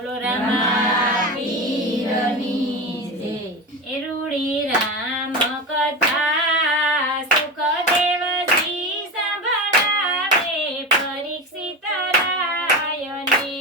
બોલો રામાપીરની જય. એ રૂડી રામ કથા સુખદેવજી સંભળાવે પરીક્ષિત રાયને.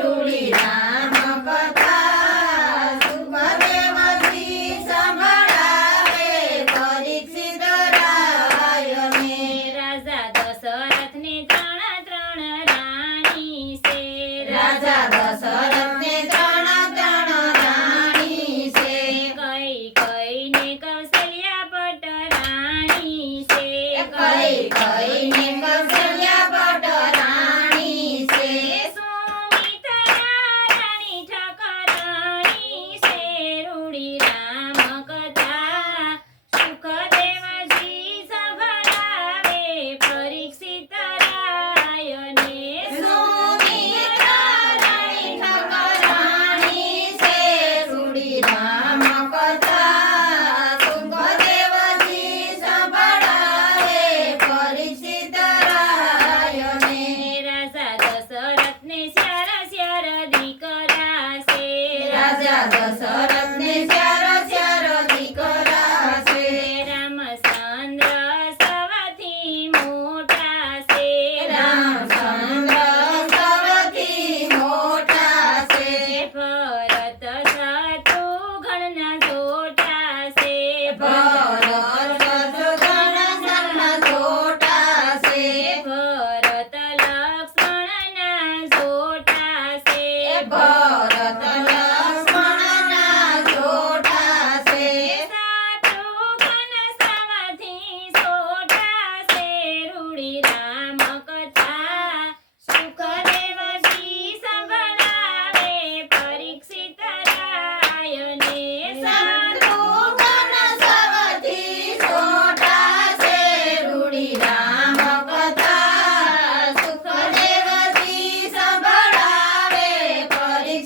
રૂડી રામ કથા સુખદેવજી સંભળાવે પરીક્ષિત રાયને. રાજા દશરથને ત્રણ રાણી છે. રાજા દશરથને ત્રણ રાણી છે. કઈ કઈને કૌશલ્યા પટ રાણી છે. કઈ કઈને કૌશલ્યા પટ રાણી છે. સુમિત્રા રાણી ઠકરાણી છે. રૂડી રામ કથા સુખદેવજી સંભળાવે પરીક્ષિત રાયને. સુમિત્રા રાણી ઠકરાણી છે. રૂડી રામ કથા સુખદેવજી સંભળાવે પરીક્ષિત રાયને. રાજા દશરથને શ્યાર દીકરા છે. રાજા દશરથને ચાર દીકરા છે. રામચંદ્ર સૌથી મોટા છે. રામચંદ્ર સૌથી મોટા છે. ભરત શત્રુઘ્નના જોટા છે. ભરત શત્રુઘ્નના જોટા છે. ભરત લક્ષ્મણના જોટા છે. ભરત લક્ષ્મણના જોટા છે. શત્રુઘ્ન સૌથી છોટા છે. રૂડી રામ કથા સુખદેવજી સંભળાવે પરીક્ષિત રાયને. શત્રુઘ્ન સૌથી છોટા છે. રૂડી રામ કથા સુખદેવજી સંભળાવે પરીક્ષિત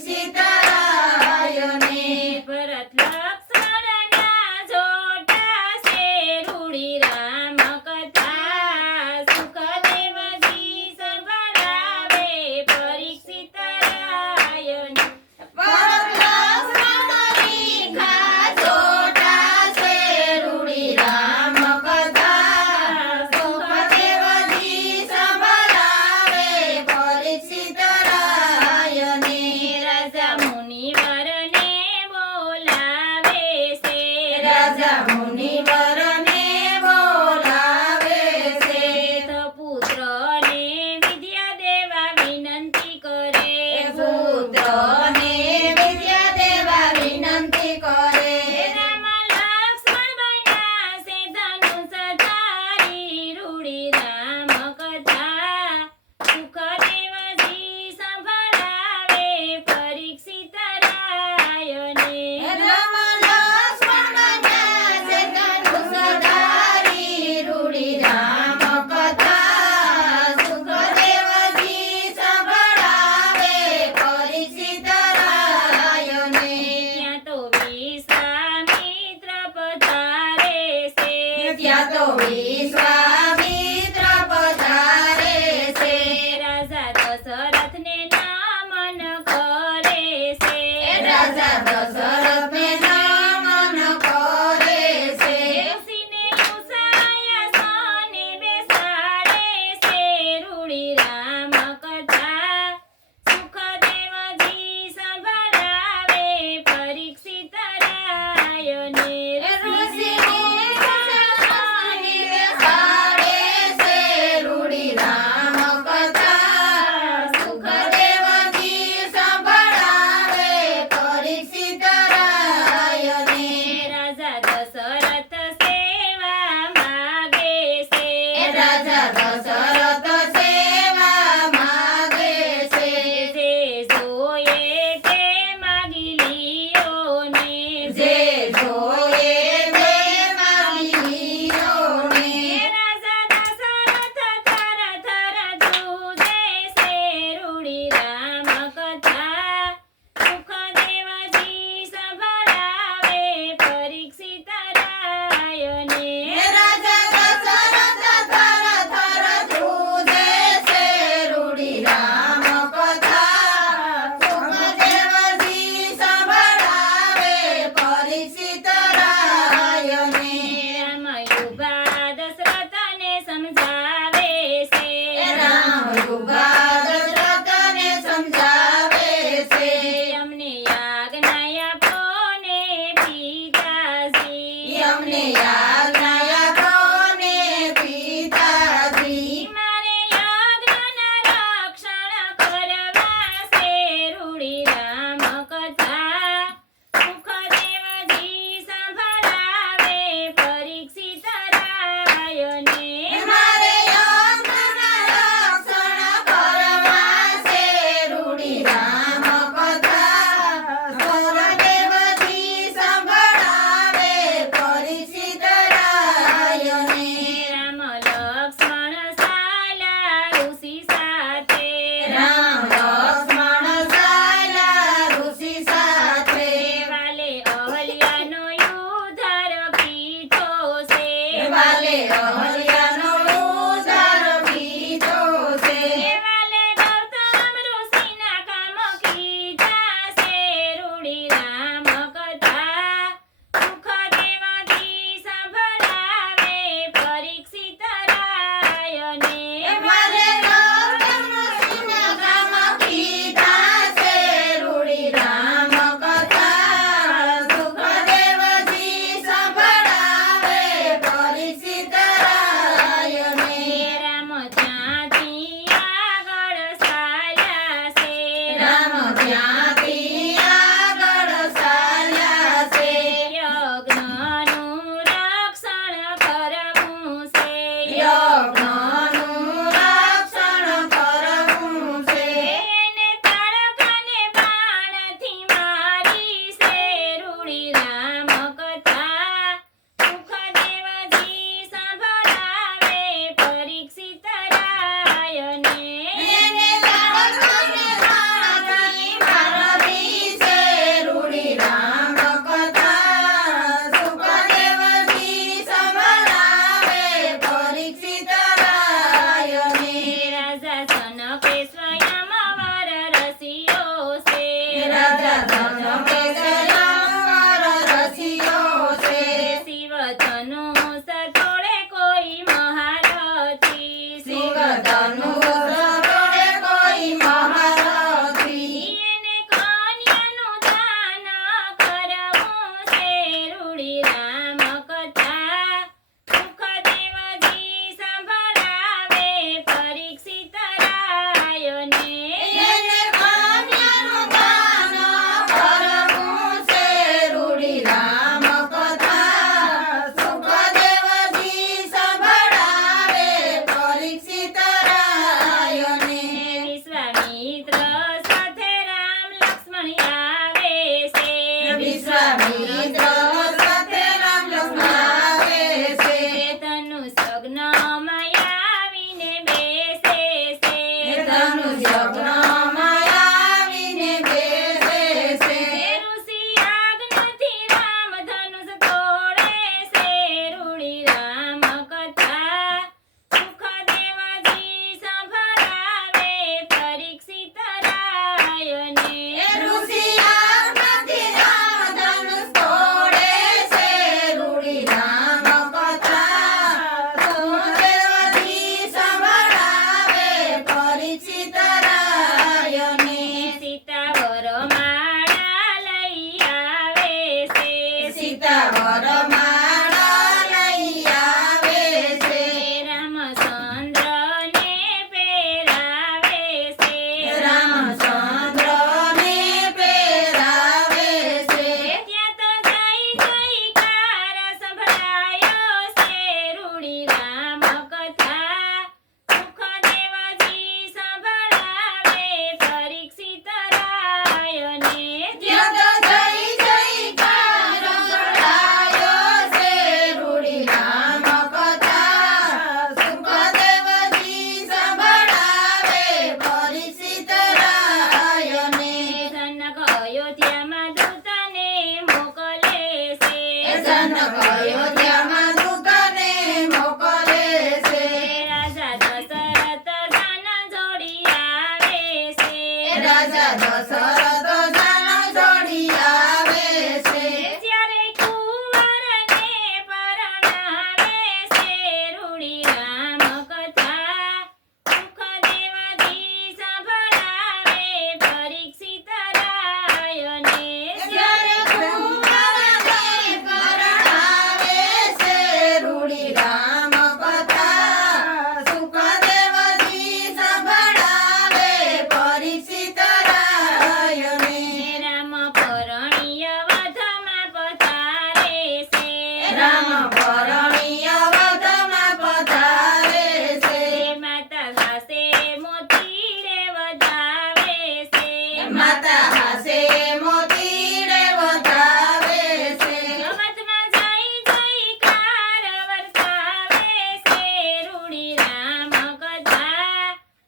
અયોધ્યામાં દૂતને મોકલે છે જનક અયોધ્યામાં દૂતને મોકલે છે રાજા દશરથ જાના જોડી આવે છે રાજા દશરથ જાના જોડી આવે છે જ્યારે કુંવરને પરણાવે છે રૂડી રામ કથા સુખદેવજી સંભળાવે પરીક્ષિત રાયને જ્યારે કુંવરને પરણાવે છે રૂડી રામ કથા સુખદેવજી સંભળાવે પરીક્ષિત રાયને રામ પરણીય વધમાં પધારે છે રામ પરણીય વધમાં પધારે છે માતા પાસે મોતી રે વધાવે છે માતા હાસે મોતીડે વધાવે છે રમતમાં જયકાર વર્તાવે છે રૂડી રામ કથા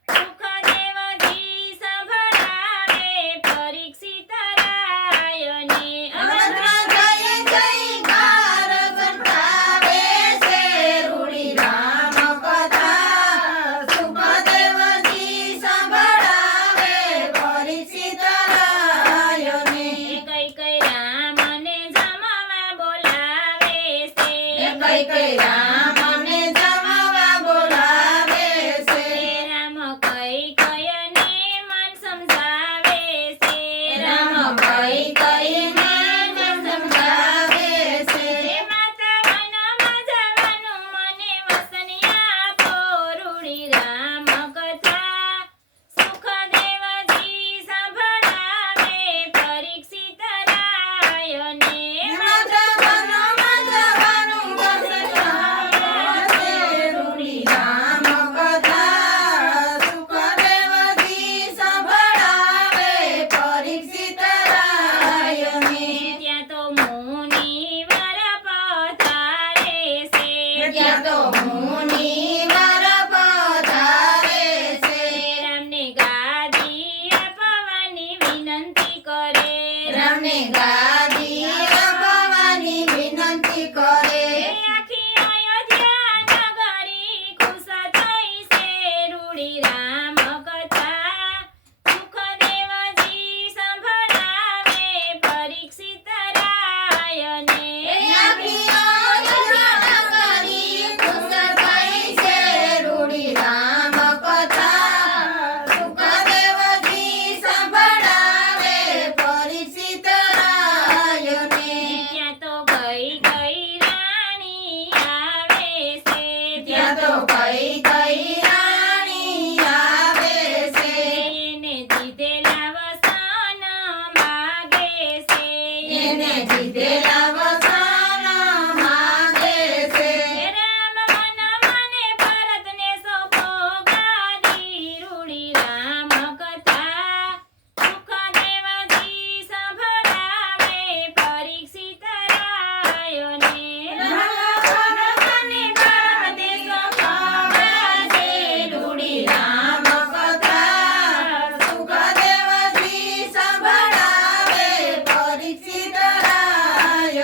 સુખદેવજી સંભળાવે પરીક્ષિત રાયને અવધમાં જય જયકાર વર્તાવે છે રૂડી રામ કથા સુખદેવજી સંભળાવે પરીક્ષિત રાયને કઈ રામને જમવા બોલાવે છે કઈ રામને જમવા બોલાવે છે રામ કઈને મન સમજાવે છે રામ કઈને મન સમજાવે છે માતા વનમાં જવાનું મને વસન આપો રૂડી રામ કથા સુખદેવજી સંભળાવે પરીક્ષિત રાયને માત્ર વનમાં જવાનું વસન આપો છે રૂડી રામ કથા સુખદેવજી સંભળાવે પરીક્ષિત રાયને ત્યાં તો મુનિવર પધારે છે ત્યાં તો મુનિવર પધારે છે રામને ગાદી આપવાની વિનંતી કરે રામને ગાદી આપવાની વિનંતી કરે આખી અયોધ્યા નગરી ખુશ થઈ છે રૂડી રામ કથા સુખદેવજી સંભળાવે પરીક્ષિત રાયને આખી અયોધ્યા નગરી ખુશ થઈ છે રૂડી રામ કથા સુખદેવજી સંભળાવે પરીક્ષિત રાયને ત્યાં તો ગઈ રાણી આવે છે ત્યાં તો કઈ રાણી આવે છે એને દીધેલા વસન માગે છે એને જીતેલા વસન માગે છે રામ મન મને ભરતને સોંપો ગાદી રૂડી રામ કથા સુખદેવજી સંભળાવે પરીક્ષિત રાયને મને ભરતને સોંપાવે રૂડી રામ કથા સુખદેવજી સંભળાવે પરીક્ષિત રાયને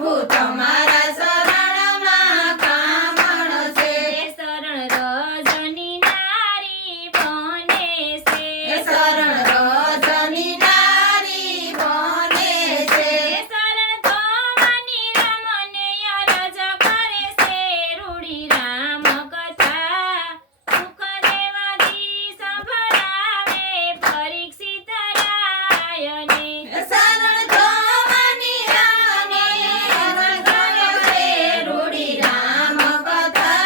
પ્રભુ તમારા શરણમાં કામણ છે. શરણ રજની નારી બને છે. શરણ રજની નારી બને છે. શરણ થવાની રામને અરજ કરે છે. રૂડી રામ કથા સુખ દેવાથી સંભળાવે પરીક્ષિત રાયને. શરણ થવાની રામને અરજ કરે છે. રૂડી રામ કથા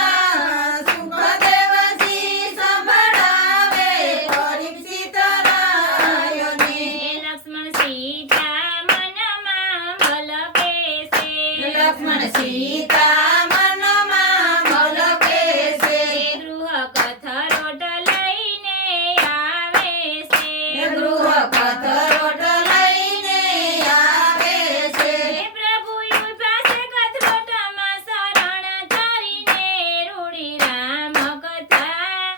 સુખદેવજી સંભળાવે પરીક્ષિત રાયને. લક્ષ્મણ સીતા મનમાં મલકે છે. લક્ષ્મણ સીતા મનમાં મલકે છે. ગૃહ કથરોટ લઈને આવે છે. ગૃહ કથરોટ લઈને આવે છે. પ્રભુ પાસે કથરોટમાં શરણ ધરીને રૂડી રામ કથા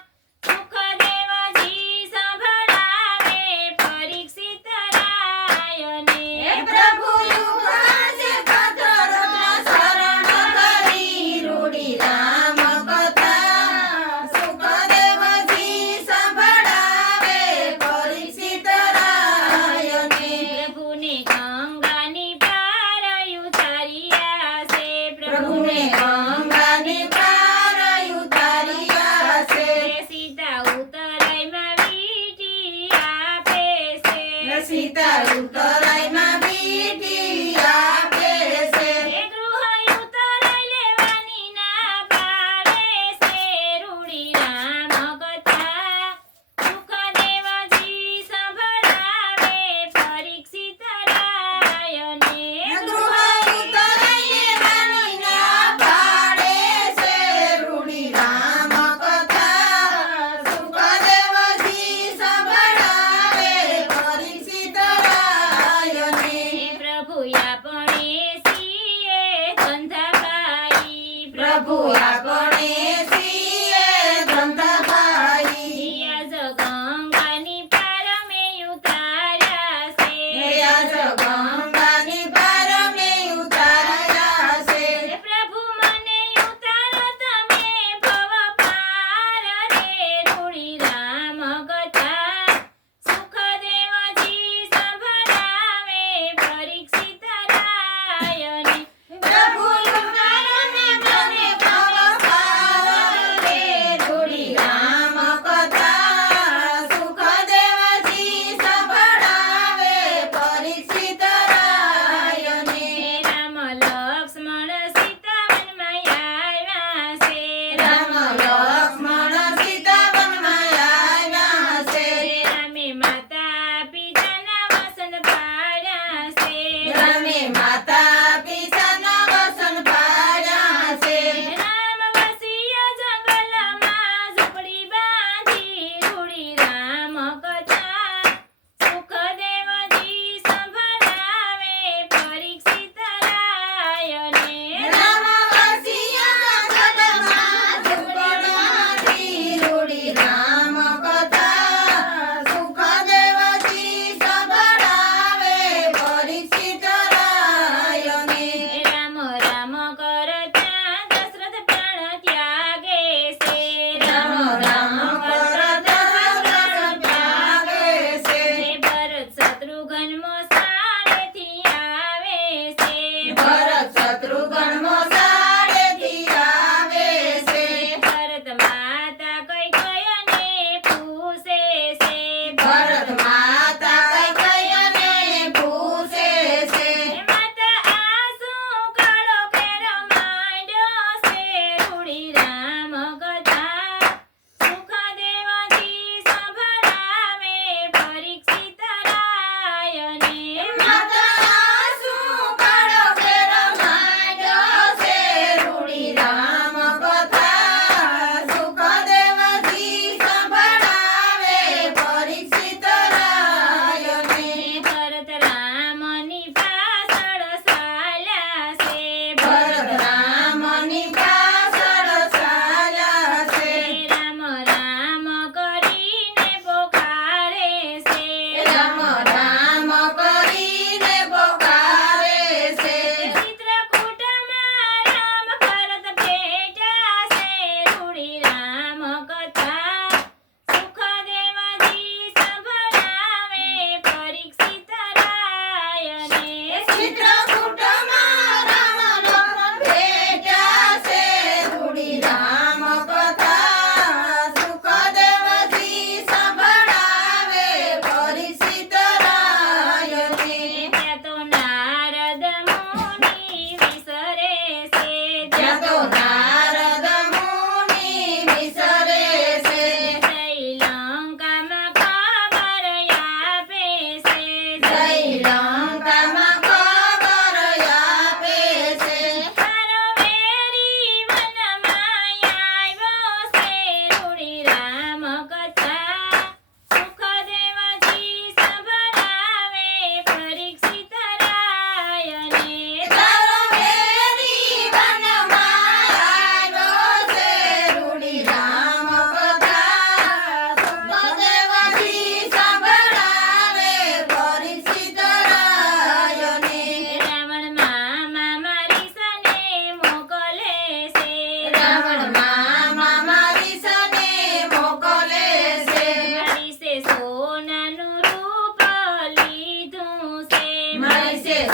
સુખ દેવજી સંભળાવે પરીક્ષિત રાયને. પ્રભુ યુવાસે કથરોટમાં શરણ કરી રૂડી રામ કથા સુખદેવજી સંભળાવે પરીક્ષિત રાયને. પ્રભુને ગંગાની પાર ઉતાર્યા છે. પ્રભુને ગંગાની પાર ઉતાર્યા છે. સીતા ઉતરાઈમાં વીંટી આપે છે. સીતા ઉતરાઈમાં વીંટી આપે છે. ગૃહ ઉતરાઈ લેવાની ના પાડે છે. રૂડી રામ કથા સુખ દેવજી સંભળાવે પરીક્ષિત રાયને. ગૃહ ઉતરાઈ લેવાની ના પાડે છે. રૂડી રામ કથા સુખદેવજી સંભળાવે પરીક્ષિત રાયને. પ્રભુ આપણે છીએ ધંધાભાઈ. પ્રભુ આપણે છીએ ધંધાભાઈ. આજ ગંગાની પાર મેં ઉતાર્યા છે. આજ ગંગાની પાર મેં ઉતાર્યા છે. પ્રભુ મને ઉતારો તમે ભવ પાર રે. રૂડી રામ કથા સુખ દેવજી સંભળાવે પરીક્ષિત રાયને. પ્રભુ ઉતારો ને મને ભવ પાર રે. રૂડી રામ કથા સુખદેવજી સંભળાવે પરીક્ષિત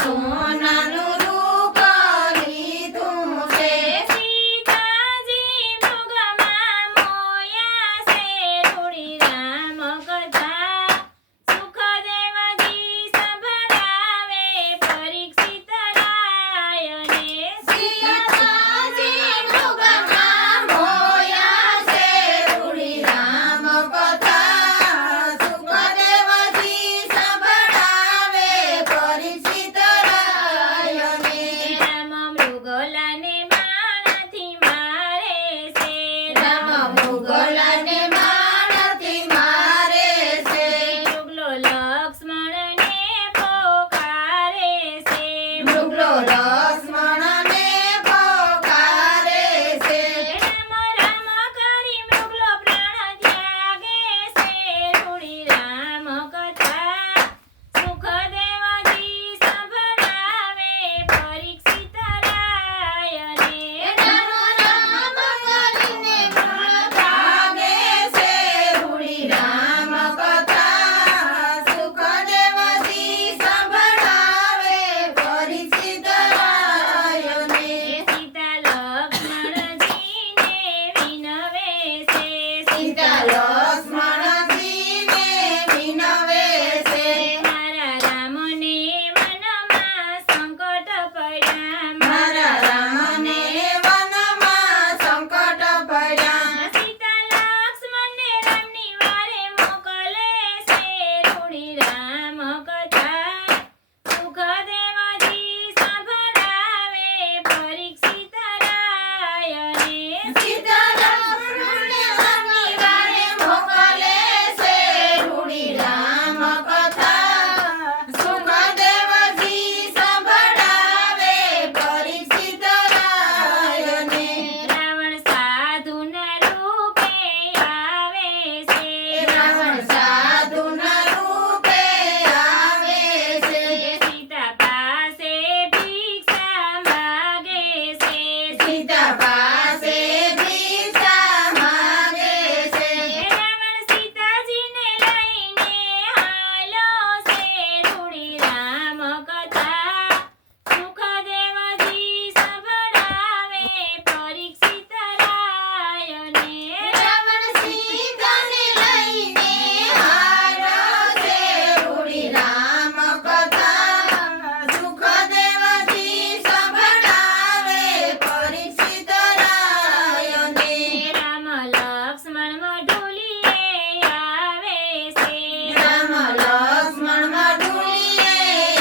સોનાનું રૂપ લીધું છે. સીતાજી મૃગમાં મોયા છે રૂડી રામ કથા સુખદેવજી સંભળાવે પરીક્ષિત રાયને. સીતાજી મૃગમાં મોયા છે રૂડી રામ કથા સુખદેવજી સંભળાવે પરીક્ષિત રાયને. રામ મૃગલાને બાણથી મારે છે. રામ મુગલને બાણથી મારે છે. મૃગલો લક્ષ્મણને પોકારે છે. મૃગલો લક્ષ્મણને પોકારે છે. રામ રામ કરી મૃગલો પ્રાણ ત્યાગે છે રૂડી રામ કથા સુખદેવજી સંભળાવે પરીક્ષિત રાયને. રામ રામ કરીને પ્રાણ ત્યાગે છે રૂડી રામ કથા સુખદેવજી સંભળાવે પરીક્ષિત રાયને. સીતા લક્ષ્મણજીને વિનવે છે. સીતા લક્ષ્મણજીને વિનવે છે. મારા રામને વનમાં સંકટ પડ્યા. મારા રામને વનમાં સંકટ પડ્યા. સીતા લક્ષ્મણને રામની વારે મોકલે છે રૂડી રામ કથા સુખદેવજી સંભળાવે પરીક્ષિત રાયને. સીતા લક્ષ્મણને રામની વારે મોકલે છે રૂડી રામ કથા સુખદેવજી સંભળાવે પરીક્ષિત રાયને. રાવણ સાધુના રૂપે આવે છે. રાવણ સાધુના રૂપે આવે છે. સીતા પાસે ભિક્ષા માગે છે. સીતા પાસે ભિક્ષા માગે છે. રાવણ સીતાજીને લઈને હાલો છે રૂડી રામ કથા સુખદેવજી સંભળાવે પરીક્ષિત રાયને. રાવણ સીતાને લઈને હાલો છે રૂડી રામ કથા સુખદેવજી સંભળાવે પરીક્ષિત રાયને. રામ લક્ષ્મણ મઢુલીએ આવે છે. રામ લક્ષ્મણ મઢુલીએ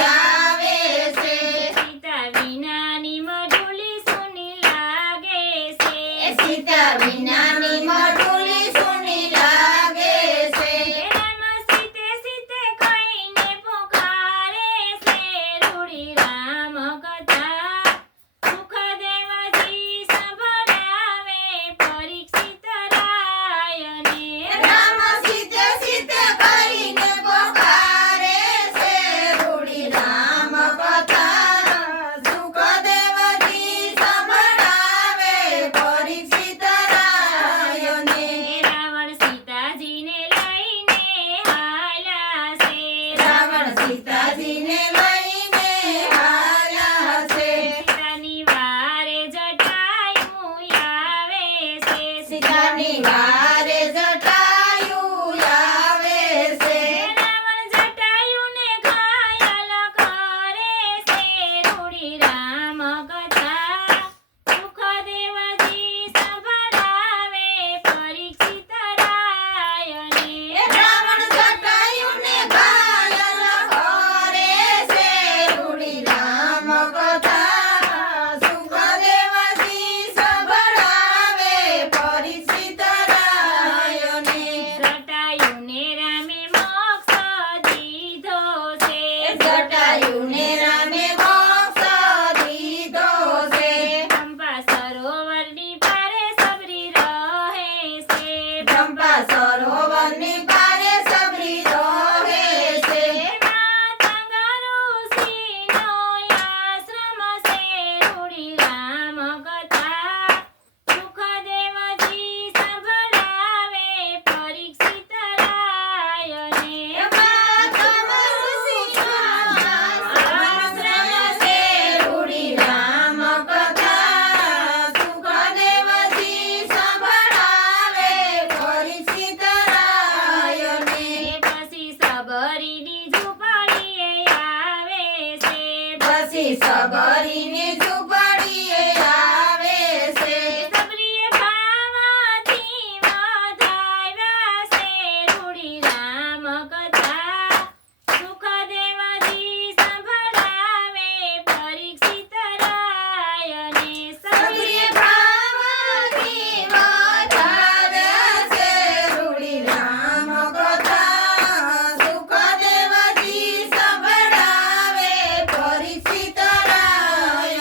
આવે છે. સીતા વિનાની મઢુલી સુની લાગે છે. સીતા વિનાની મઢુલી સુની લાગે છે. રામ સીતે સીતે કહીને પોકારે છે રૂડી રામ કથા સુખદેવજી સંભળાવે પરીક્ષિત રાયને. રામ સીતે સીતે કરીને પોકારે છે રૂડી રામ કથા સુખદેવજી સંભળાવે પરીક્ષિત રાયને. રાવણ સીતાજીને લઈને હાલ્યા છે. રાવણ સીતાજીને લઈને હાલ્યા છે. સીતાની વારે જટાયું આવે છે. સીતાની વારે જટાયું આવે છે. રાવણ જટાયુને ઘાયલ કરે છે રૂડી રામ કથા સુખદેવજી સંભળાવે પરીક્ષિત રાયને. રાવણ જટાયુને ઘાયલ કરે સબરીની ઝૂંપડીએ આવે છે સબરીએ ભાવાથી વધાવ્યા છે રૂડી રામ કથા સુખદેવજી સંભળાવે પરીક્ષિત રાયને સબરીએ ભાવથી વધાવ્યા છે રૂડી રામ કથા સુખદેવજી સંભળાવે પરીક્ષિત રાયને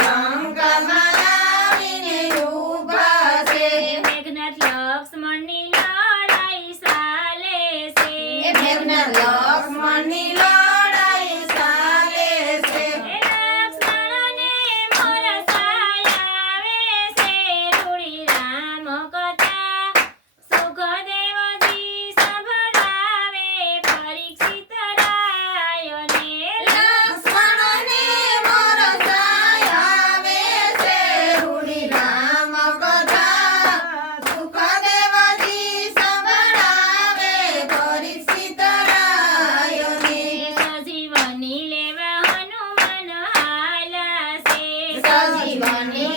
લંકામાં આવીને ઊભા છે. મેઘનાથ લક્ષ્મણની લડાઈ ચાલે છે. મેઘનાથ લક્ષ્મણની લડાઈ ચાલે છે. લક્ષ્મણને મોરસાય આવે છે. રૂડી રામ કથા સુખદેવજી સંભળાવે પરીક્ષિત રાયને. લક્ષ્મણને મોરસાય આવે છે. રૂડી રામ કથા સુખદેવજી સંભળાવે પરીક્ષિત રાયને. સજીવની લેવા હનુમાન હાલા છે. સજીવની